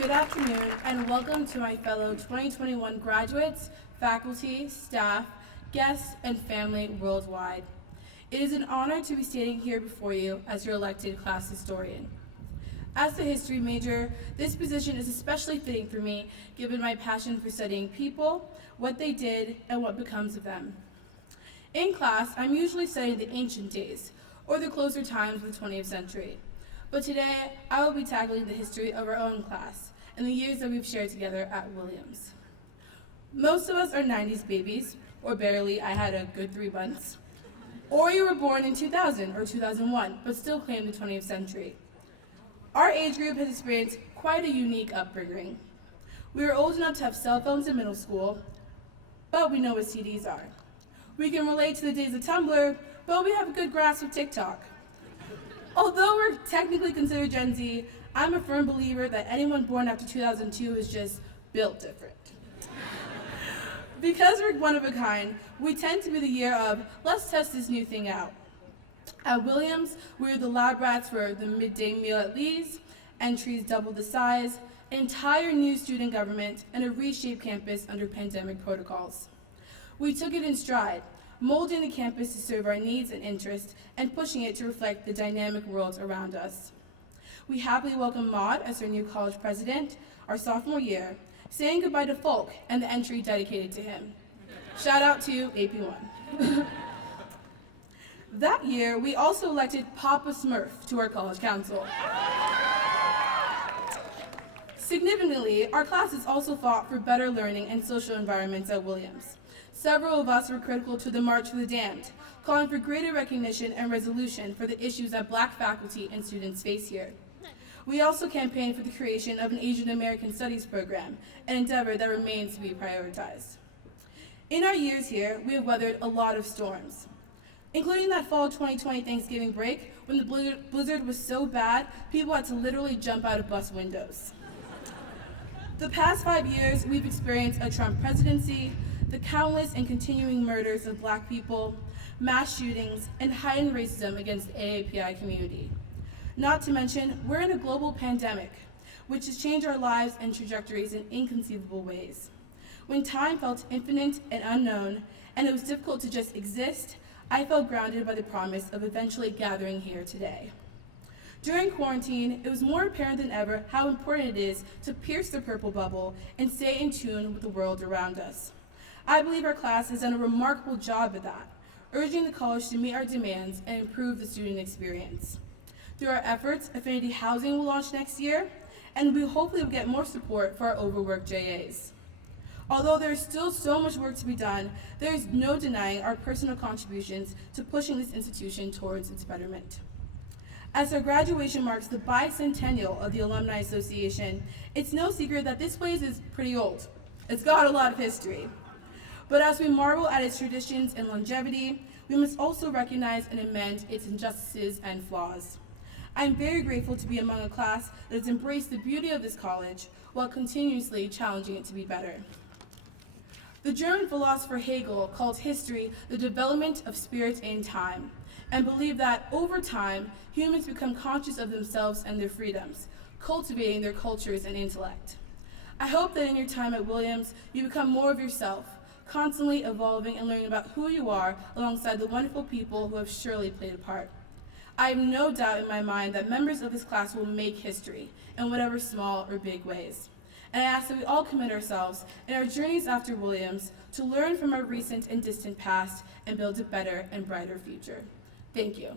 Good afternoon, and welcome to my fellow 2021 graduates, faculty, staff, guests, and family worldwide. It is an honor to be standing here before you as your elected class historian. As a history major, this position is especially fitting for me given my passion for studying people, what they did, and what becomes of them. In class, I'm usually studying the ancient days, or the closer times of the 20th century. But today, I will be tackling the history of our own class and the years that we've shared together at Williams. Most of us are 90s babies, or barely, I had a good 3 months. Or you were born in 2000 or 2001, but still claim the 20th century. Our age group has experienced quite a unique upbringing. We were old enough to have cell phones in middle school, but we know what CDs are. We can relate to the days of Tumblr, but we have a good grasp of TikTok. Although we're technically considered Gen Z, I'm a firm believer that anyone born after 2002 is just built different. Because we're one of a kind, we tend to be the year of, let's test this new thing out. At Williams, we were the lab rats for the midday meal at Lee's, entries doubled the size, an entire new student government, and a reshaped campus under pandemic protocols. We took it in stride, molding the campus to serve our needs and interests, and pushing it to reflect the dynamic world around us. We happily welcome Maud as our new college president, our sophomore year, saying goodbye to Folk and the entry dedicated to him. Shout out to AP1. That year, we also elected Papa Smurf to our college council. Significantly, our classes also fought for better learning and social environments at Williams. Several of us were critical to the March for the Damned, calling for greater recognition and resolution for the issues that Black faculty and students face here. We also campaigned for the creation of an Asian American Studies program, an endeavor that remains to be prioritized. In our years here, we have weathered a lot of storms, including that fall 2020 Thanksgiving break when the blizzard was so bad, people had to literally jump out of bus windows. The past 5 years, we've experienced a Trump presidency, the countless and continuing murders of Black people, mass shootings, and heightened racism against the AAPI community. Not to mention, we're in a global pandemic, which has changed our lives and trajectories in inconceivable ways. When time felt infinite and unknown, and it was difficult to just exist, I felt grounded by the promise of eventually gathering here today. During quarantine, it was more apparent than ever how important it is to pierce the purple bubble and stay in tune with the world around us. I believe our class has done a remarkable job at that, urging the college to meet our demands and improve the student experience. Through our efforts, Affinity Housing will launch next year, and we hopefully will get more support for our overworked JAs. Although there is still so much work to be done, there is no denying our personal contributions to pushing this institution towards its betterment. As our graduation marks the bicentennial of the Alumni Association, it's no secret that this place is pretty old. It's got a lot of history. But as we marvel at its traditions and longevity, we must also recognize and amend its injustices and flaws. I'm very grateful to be among a class that has embraced the beauty of this college while continuously challenging it to be better. The German philosopher Hegel called history the development of spirit in time, and believed that over time, humans become conscious of themselves and their freedoms, cultivating their cultures and intellect. I hope that in your time at Williams, you become more of yourself, constantly evolving and learning about who you are alongside the wonderful people who have surely played a part. I have no doubt in my mind that members of this class will make history in whatever small or big ways. And I ask that we all commit ourselves in our journeys after Williams to learn from our recent and distant past and build a better and brighter future. Thank you.